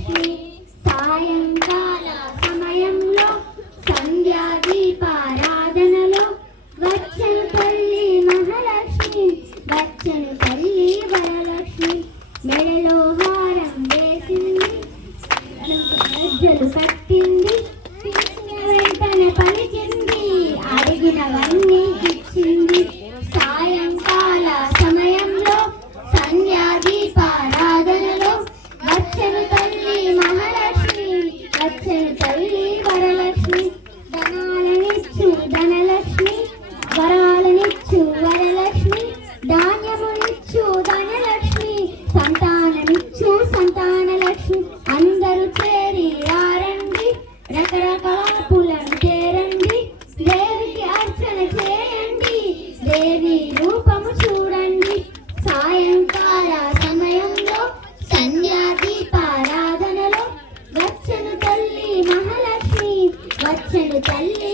వరలక్ష్మి సాయంకాల సమయంలో సంధ్యా దీపారాధనలో వచ్చను తల్లి మహాలక్ష్మి వచ్చను తల్లి వరలక్ష్మి మెడలో హారం వేసింది గజ్జలు కట్టింది వెంటనే పలికింది అడిగినవన్నీ ఇచ్చింది సాయంకాల సమయంలో సంధ్యా దీపారాధనలో వచ్చను తల్లి మహాలక్ష్మి వచ్చను తల్లి వరలక్ష్మి ధనాలనిచ్చు ధనలక్ష్మి వరాలనిచ్చు వరలక్ష్మి ధాన్యమునిచ్చు ధనలక్ష్మి సంతానమిచ్చు సంతానలక్ష్మి అందరూ చేరి రారండి రకరకాల పూలను చేరండి దేవికి అర్చన చేయండి దేవి రూపము చూడండి సాయంకాల సమయంలో సంధ్యా దీపారాధనలో వచ్చను తల్లి మహాలక్ష్మి వచ్చను తల్లి